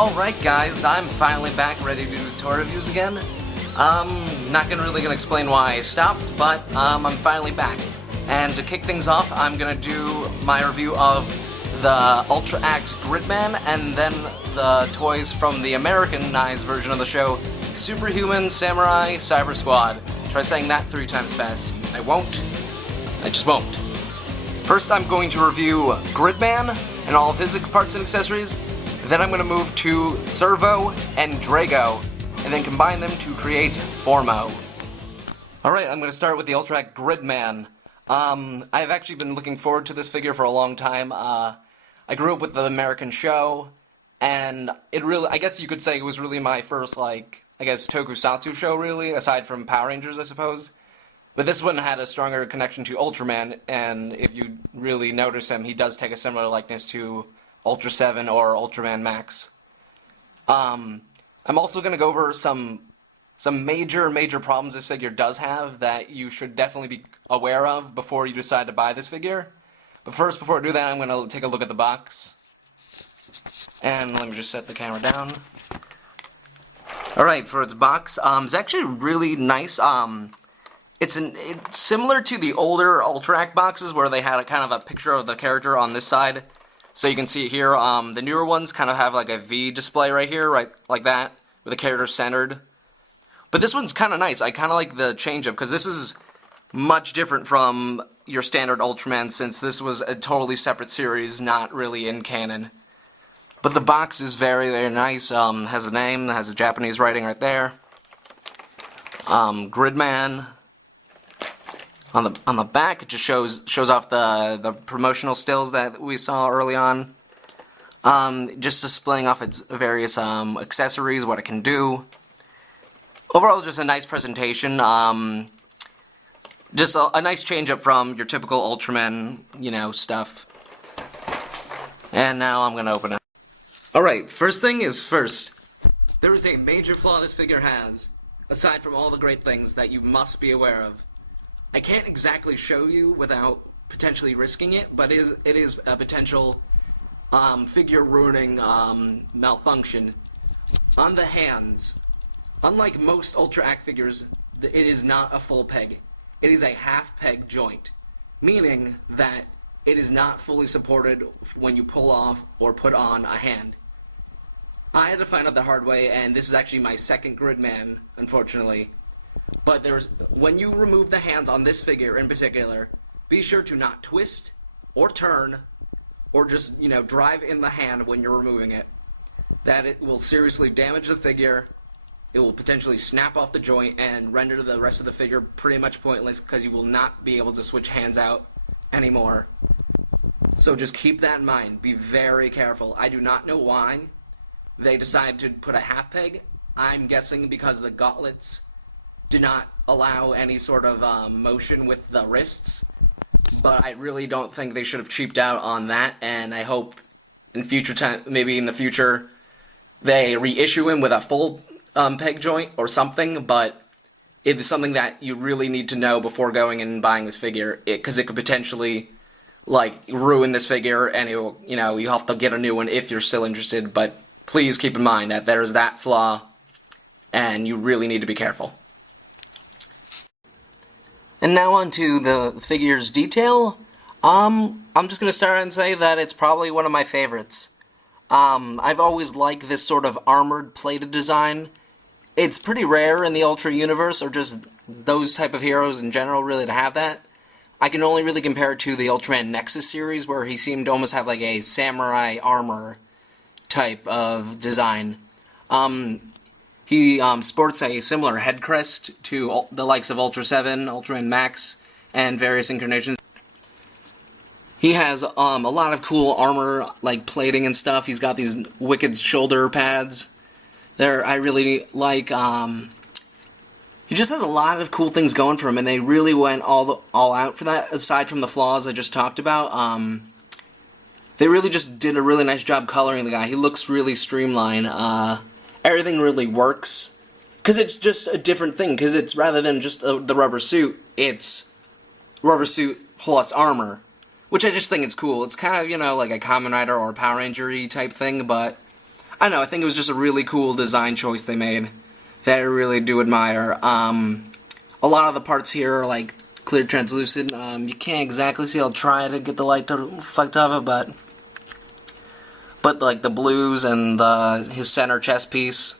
Alright guys, I'm finally back ready to do toy reviews again. Not really gonna explain why I stopped, but I'm finally back. And to kick things off, I'm gonna do my review of the Ultra Act Gridman and then the toys from the Americanized version of the show, Superhuman Samurai Cyber Squad. Try saying that 3 times fast. I won't. I just won't. First, I'm going to review Gridman and all of his parts and accessories. Then I'm going to move to Servo and Drago, and then combine them to create Formo. Alright, I'm going to start with the Ultra Act Gridman. I've actually been looking forward to this figure for a long time. I grew up with the American show, and I guess you could say it was really my first, tokusatsu show, really, aside from Power Rangers, I suppose. But this one had a stronger connection to Ultraman, and if you really notice him, he does take a similar likeness to Ultra 7 or Ultraman Max. I'm also going to go over some major problems this figure does have that you should definitely be aware of before you decide to buy this figure. But first, before I do that, I'm going to take a look at the box. And let me just set the camera down. Alright, for its box, it's actually really nice. It's similar to the older Ultra Act boxes where they had kind of a picture of the character on this side. So you can see it here. The newer ones kind of have like a V display right here, right like that, with the character centered. But this one's kind of nice. I kind of like the change-up, because this is much different from your standard Ultraman, since this was a totally separate series, not really in canon. But the box is very, very nice. Has a name, has a Japanese writing right there. Gridman. On the back, it just shows off the promotional stills that we saw early on. Just displaying off its various accessories, what it can do. Overall, just a nice presentation. Just a nice change up from your typical Ultraman, stuff. And now I'm gonna open it. Alright, first thing is first. There is a major flaw this figure has, aside from all the great things that you must be aware of. I can't exactly show you without potentially risking it, but it is a potential figure ruining malfunction. On the hands, unlike most Ultra Act figures, it is not a full peg. It is a half peg joint, meaning that it is not fully supported when you pull off or put on a hand. I had to find out the hard way, and this is actually my second Gridman, unfortunately. But when you remove the hands on this figure in particular, be sure to not twist or turn or just, drive in the hand when you're removing it. That it will seriously damage the figure. It will potentially snap off the joint and render the rest of the figure pretty much pointless, because you will not be able to switch hands out anymore. So just keep that in mind. Be very careful. I do not know why they decided to put a half peg. I'm guessing because the gauntlets do not allow any sort of motion with the wrists, but I really don't think they should have cheaped out on that, and I hope in future time, maybe in the future, they reissue him with a full peg joint or something. But it is something that you really need to know before going and buying this figure, because it could potentially ruin this figure, and it will, you have to get a new one if you're still interested. But please keep in mind that there's that flaw, and you really need to be careful. And now on to the figure's detail. I'm just going to start and say that it's probably one of my favorites. I've always liked this sort of armored, plated design. It's pretty rare in the Ultra universe, or just those type of heroes in general, really, to have that. I can only really compare it to the Ultraman Nexus series, where he seemed to almost have like a samurai armor type of design. He sports a similar head crest to the likes of Ultra 7, Ultraman Max, and various incarnations. He has a lot of cool armor, like plating and stuff. He's got these wicked shoulder pads. I really like. He just has a lot of cool things going for him, and they really went all out for that. Aside from the flaws I just talked about, they really just did a really nice job coloring the guy. He looks really streamlined. Everything really works, because it's just a different thing, because it's rather than just the rubber suit, it's rubber suit plus armor, which I just think is cool. It's kind of, like a Kamen Rider or Power Ranger-y type thing, but I don't know, I think it was just a really cool design choice they made that I really do admire. A lot of the parts here are like clear translucent. You can't exactly see. I'll try to get the light to reflect off it, but like the blues and his center chest piece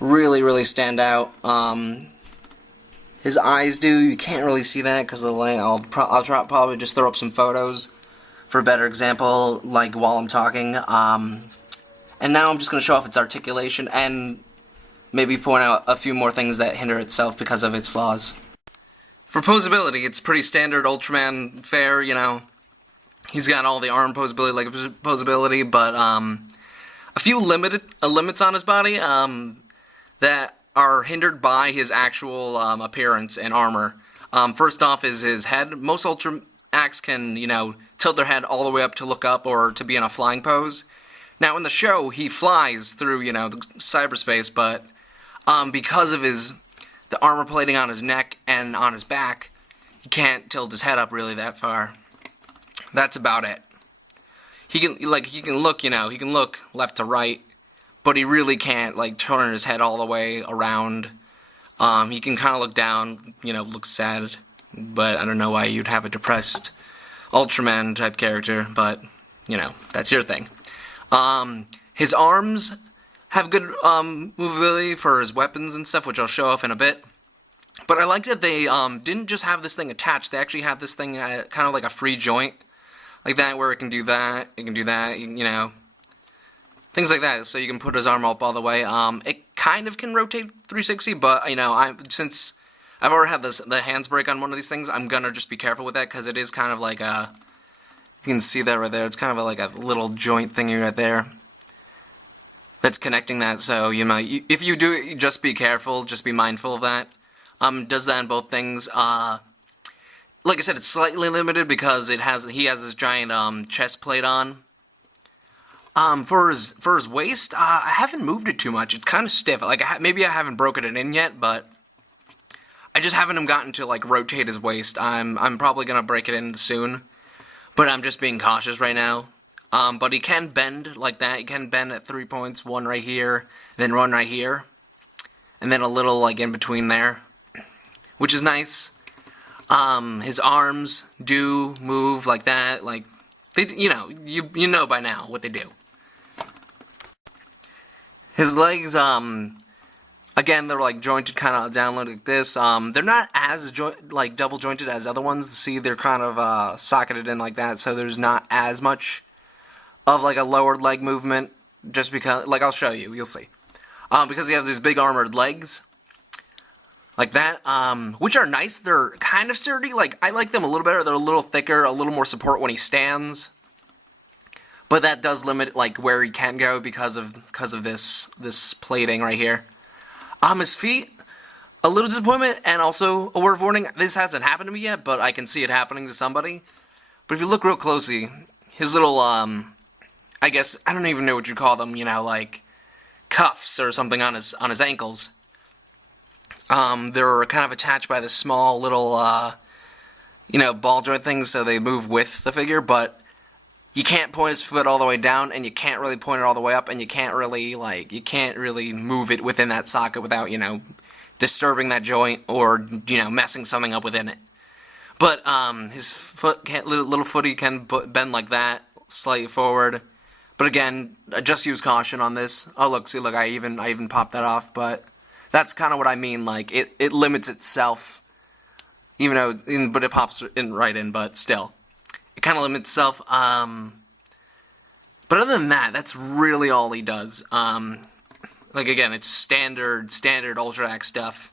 really stand out. His eyes do. You can't really see that because of the light. I'll probably just throw up some photos for a better example, like while I'm talking. And now I'm just going to show off its articulation and maybe point out a few more things that hinder itself because of its flaws. For posability, it's pretty standard Ultraman fare, you know. He's got all the arm posability, leg posability, but a few limits on his body that are hindered by his actual appearance and armor. First off is his head. Most Ultra Acts can, you know, tilt their head all the way up to look up or to be in a flying pose. Now in the show, he flies through, you know, the cyberspace, but because of the armor plating on his neck and on his back, he can't tilt his head up really that far. That's about it. He can look, you know, he can look left to right, but he really can't, like, turn his head all the way around. He can kind of look down, you know, look sad, but I don't know why you'd have a depressed Ultraman type character, but, you know, that's your thing. His arms have good movability for his weapons and stuff, which I'll show off in a bit. But I like that they didn't just have this thing attached. They actually have this thing kind of like a free joint, like that, where it can do that, you know, things like that. So you can put his arm up all the way. It kind of can rotate 360, but you know, since I've already had the hands break on one of these things, I'm gonna just be careful with that because it is kind of like a. You can see that right there. It's kind of like a little joint thingy right there that's connecting that. So you know, if you do it, just be careful. Just be mindful of that. Does that on both things. Like I said, it's slightly limited because he has this giant chest plate on. For his waist, I haven't moved it too much. It's kind of stiff. Like maybe I haven't broken it in yet, but I just haven't gotten to like rotate his waist. I'm probably gonna break it in soon, but I'm just being cautious right now. But he can bend like that. He can bend at 3 points, one right here, then one right here, and then a little like in between there, which is nice. His arms do move like that, like they, you know by now what they do. His legs, again, they're like jointed kind of down like this. They're not as double jointed as other ones. See, they're kind of socketed in like that, so there's not as much of like a lower leg movement. Just because, like I'll show you, you'll see. Because he has these big armored legs. Like that, which are nice. They're kind of sturdy. Like, I like them a little better. They're a little thicker, a little more support when he stands. But that does limit, like, where he can go because of this plating right here. His feet, a little disappointment, and also a word of warning. This hasn't happened to me yet, but I can see it happening to somebody. But if you look real closely, his little, I guess, I don't even know what you call them, you know, like, cuffs or something on his ankles. They're kind of attached by this small little, you know, ball joint things, so they move with the figure, but you can't point his foot all the way down, and you can't really point it all the way up, and you can't really move it within that socket without, you know, disturbing that joint or, you know, messing something up within it. But, his little footy can bend like that, slightly forward. But again, just use caution on this. Oh, look, see, look, I even popped that off, but that's kind of what I mean, like, it limits itself, even though, but it pops right in, but still. It kind of limits itself, but other than that, that's really all he does. Like, again, it's standard Ultra Act stuff.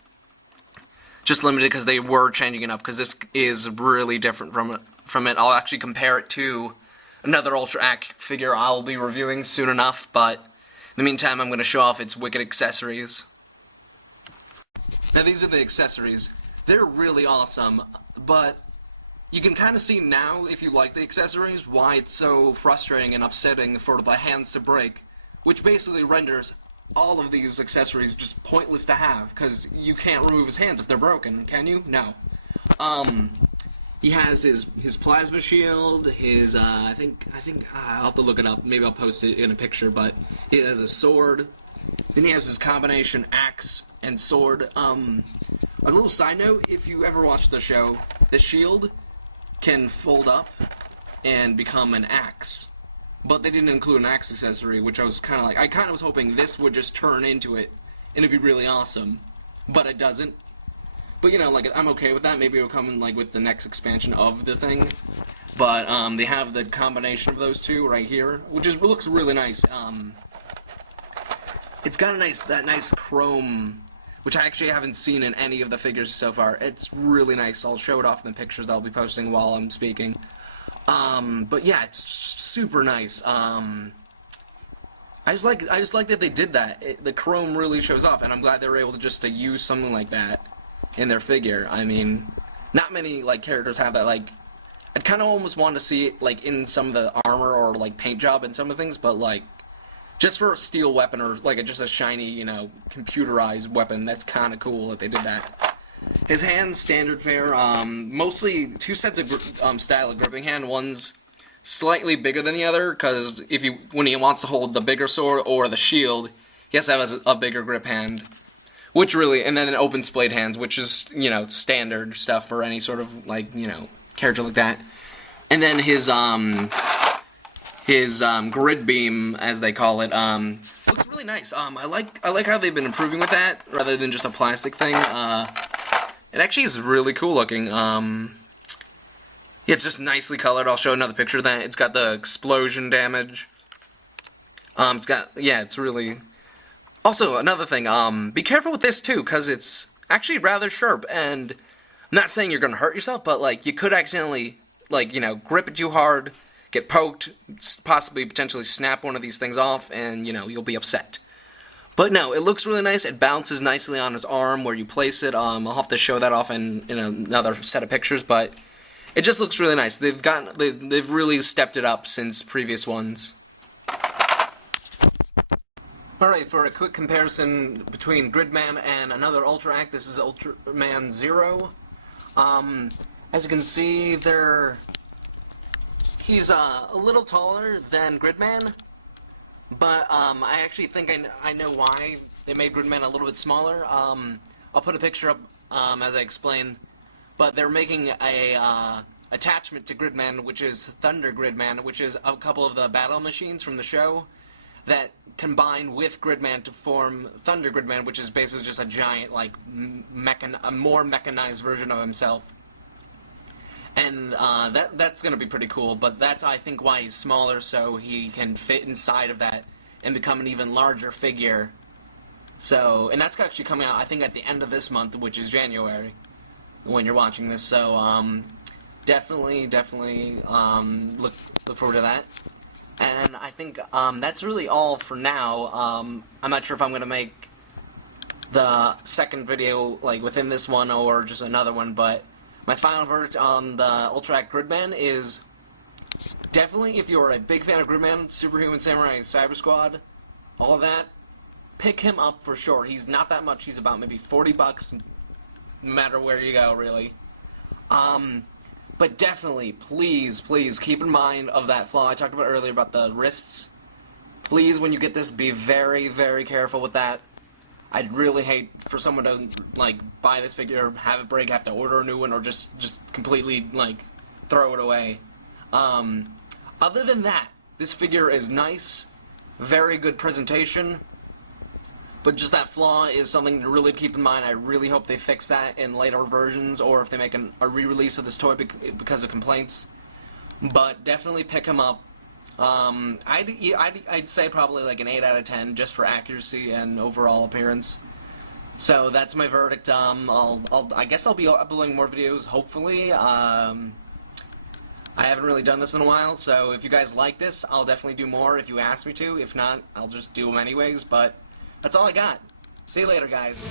Just limited because they were changing it up, because this is really different from it. I'll actually compare it to another Ultra Act figure I'll be reviewing soon enough, but in the meantime, I'm going to show off its wicked accessories. Now, these are the accessories. They're really awesome, but you can kind of see now, if you like the accessories, why it's so frustrating and upsetting for the hands to break, which basically renders all of these accessories just pointless to have, because you can't remove his hands if they're broken, can you? No. he has his plasma shield, his I think I'll have to look it up. Maybe I'll post it in a picture. But he has a sword. Then he has his combination axe and sword. A little side note: if you ever watch the show, the shield can fold up and become an axe. But they didn't include an axe accessory, which I was kind of like, I kind of was hoping this would just turn into it, and it'd be really awesome. But it doesn't. But, you know, like, I'm okay with that. Maybe it'll come in, like, with the next expansion of the thing. But, they have the combination of those two right here, which looks really nice. It's got that nice chrome, which I actually haven't seen in any of the figures so far. It's really nice. I'll show it off in the pictures that I'll be posting while I'm speaking. But yeah, it's super nice. I just like that they did that. The chrome really shows off, and I'm glad they were able to use something like that in their figure. I mean, not many like characters have that. Like, I'd kind of almost want to see it like in some of the armor or like paint job and some of the things, but like just for a steel weapon or like just a shiny, you know, computerized weapon, that's kind of cool that they did that. His hands, standard fare, mostly two sets of style of gripping hand. One's slightly bigger than the other, because when he wants to hold the bigger sword or the shield, he has to have a bigger grip hand. Which really, and then an open splayed hands, which is, you know, standard stuff for any sort of, like, you know, character like that. And then his grid beam, as they call it, looks really nice. I like how they've been improving with that, rather than just a plastic thing. It actually is really cool looking. Yeah, it's just nicely colored. I'll show another picture of that. It's got the explosion damage. It's really... Also, another thing, be careful with this too, because it's actually rather sharp, and I'm not saying you're gonna hurt yourself, but like, you could accidentally, like, you know, grip it too hard, get poked, possibly potentially snap one of these things off, and, you know, you'll be upset. But no, it looks really nice. It bounces nicely on his arm where you place it. I'll have to show that off in another set of pictures, but it just looks really nice. They've really stepped it up since previous ones. Alright, for a quick comparison between Gridman and another Ultra Act, this is Ultraman Zero. As you can see, he's a little taller than Gridman. But, I actually think I know why they made Gridman a little bit smaller. I'll put a picture up, as I explain. But they're making a, attachment to Gridman, which is Thunder Gridman, which is a couple of the battle machines from the show that combine with Gridman to form Thunder Gridman, which is basically just a giant, like, a more mechanized version of himself. And that's going to be pretty cool, but that's, I think, why he's smaller, so he can fit inside of that and become an even larger figure. So, and that's actually coming out, I think, at the end of this month, which is January, when you're watching this. So, definitely look forward to that. And I think that's really all for now. I'm not sure if I'm going to make the second video, like, within this one or just another one, but my final verdict on the Ultra Act Gridman is definitely, if you're a big fan of Gridman, Superhuman Samurai, Cyber Squad, all of that, pick him up for sure. He's not that much. He's about maybe $40, no matter where you go, really. But definitely, please keep in mind of that flaw I talked about earlier about the wrists. Please, when you get this, be very, very careful with that. I'd really hate for someone to, like, buy this figure, have it break, have to order a new one, or just completely, like, throw it away. Other than that, this figure is nice, very good presentation, but just that flaw is something to really keep in mind. I really hope they fix that in later versions, or if they make a re-release of this toy because of complaints. But definitely pick him up. I'd say probably like an 8 out of 10 just for accuracy and overall appearance. So that's my verdict. I guess I'll be uploading more videos, hopefully. I haven't really done this in a while, so if you guys like this, I'll definitely do more if you ask me to. If not, I'll just do them anyways, but that's all I got. See you later, guys.